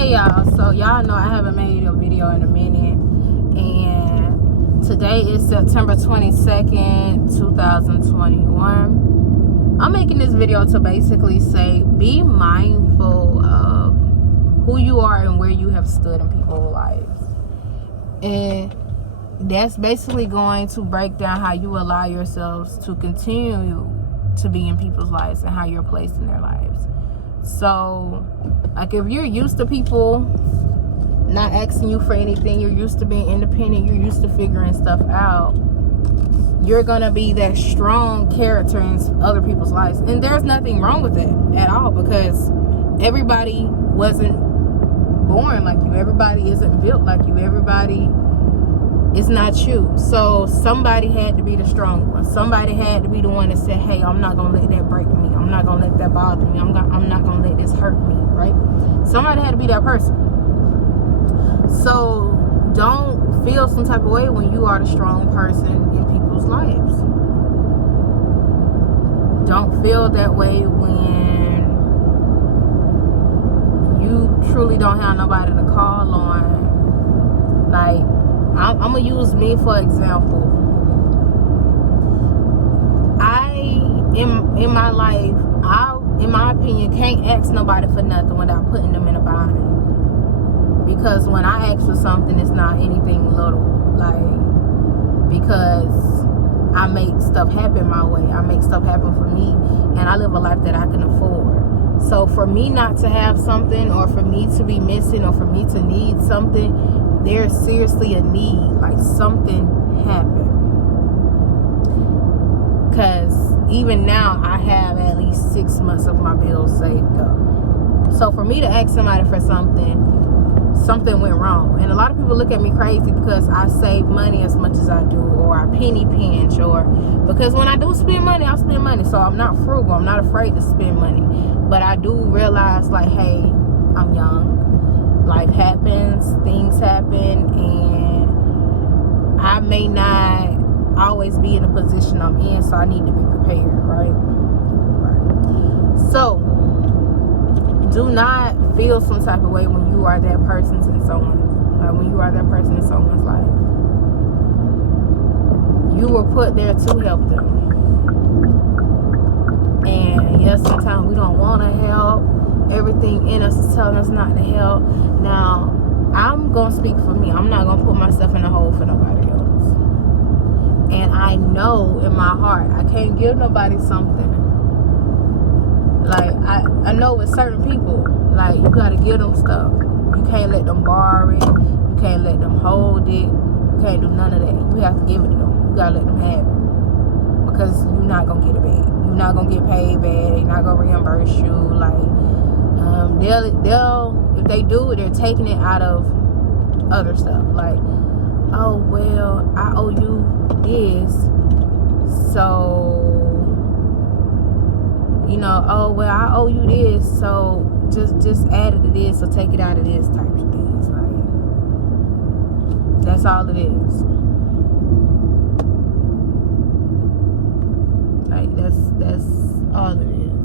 Hey y'all, so y'all know I haven't made a video in a minute, and today is September 22nd, 2021. I'm making this video to basically say be mindful of who you are and where you have stood in people's lives, and that's basically going to break down how you allow yourselves to continue to be in people's lives and how you're placed in their lives. So, like, if you're used to people not asking you for anything, you're used to being independent, you're used to figuring stuff out, you're gonna be that strong character in other people's lives. And there's nothing wrong with it at all, because everybody wasn't born like you, everybody isn't built like you, everybody is not you. So somebody had to be the strong one. Somebody had to be the one that said, hey, I'm not gonna let that break me, I'm not gonna let that bother me, I'm not gonna let this hurt me, right? Somebody had to be that person. So don't feel some type of way when you are the strong person in people's lives. Don't feel that way when you truly don't have nobody to call on. Like, I'm gonna use me for example. In my life, in my opinion, can't ask nobody for nothing without putting them in a bind. Because when I ask for something, it's not anything little. Like, because I make stuff happen my way. I make stuff happen for me, and I live a life that I can afford. So for me not to have something, or for me to be missing, or for me to need something, there's seriously a need. Like, something happened. Because even now, I have at least 6 months of my bills saved up. So for me to ask somebody for something went wrong. And a lot of people look at me crazy because I save money as much as I do, or I penny pinch, or because when I do spend money, I spend money. So I'm not frugal. I'm not afraid to spend money. But I do realize, like, hey, I'm young. Life happens, things happen, and I may not always be in the position I'm in, so I need to be prepared, right? So do not feel some type of way when you are that person in when you are that person in someone's life. You were put there to help them. And yes, sometimes we don't want to help. Everything in us is telling us not to help. Now, I'm going to speak for me. I'm not going to put myself in a hole for nobody else. And I know in my heart, I can't give nobody something. Like, I know with certain people, like, you got to give them stuff. You can't let them borrow it. You can't let them hold it. You can't do none of that. You have to give it to them. You got to let them have it. Because you're not going to get it back. You're not going to get paid back. They're not going to reimburse you. Like, they'll if they do, they're taking it out of other stuff. Like, oh, well, I owe you this, so, you know, oh, well, I owe you this, so just add it to this, or take it out of this type of things. Like, that's all it is. Like, that's all it is.